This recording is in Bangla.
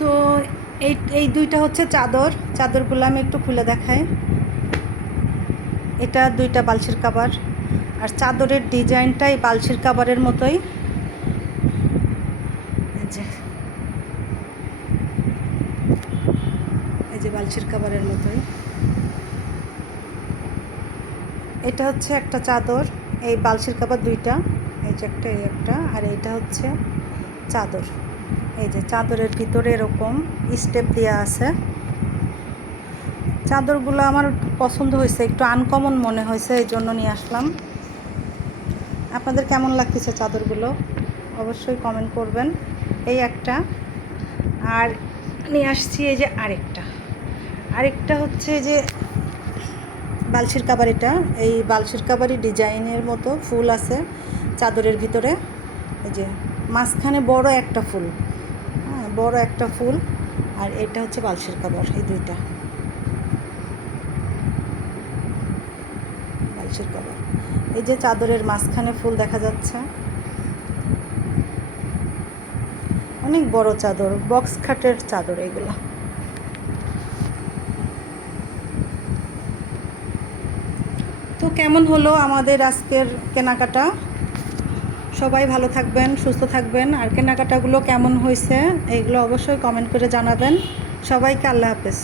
তো এই এই দুইটা হচ্ছে চাদরগুলো আমি একটু খুলে দেখাই। এটা দুইটা বালশির কাভার, আর চাদরের ডিজাইনটাই বালশির কাভারের মতোই। এই যে বালশির কাভারের মতোই। এটা হচ্ছে একটা চাদর, এই বালশির কাভার দুইটা, এই যে একটা, এই একটা, আর এইটা হচ্ছে চাদর। এই যে চাদরের ভিতরে এরকম স্টেপ দেওয়া আছে। চাদরগুলো আমার পছন্দ হয়েছে, একটু আনকমন মনে হয়েছে, এই জন্য নিয়ে আসলাম। আপনাদের কেমন লাগতেছে চাদরগুলো অবশ্যই কমেন্ট করবেন। এই একটা, আর নিয়ে আসছি এই যে আরেকটা হচ্ছে যে বালশির কাভার। এটা এই বালশির কাভারই ডিজাইনের মতো ফুল আছে চাদরের ভিতরে। এই যে মাঝখানে বড় একটা ফুল, হ্যাঁ বড় একটা ফুল। আর এটা হচ্ছে বালশির কাভার, এই দুইটা বালশির কাভার। এই যে চাদরের মাঝখানে ফুল দেখা যাচ্ছে, অনেক বড় চাদর, বক্স খাটের চাদর এগুলো। তো কেমন হলো আমাদের আজকের কেনাকাটা? সবাই ভালো থাকবেন, সুস্থ থাকবেন, আর কেনাকাটাগুলো কেমন হয়েছে এইগুলো অবশ্যই কমেন্ট করে জানাবেন। সবাইকে আল্লাহ হাফেজ।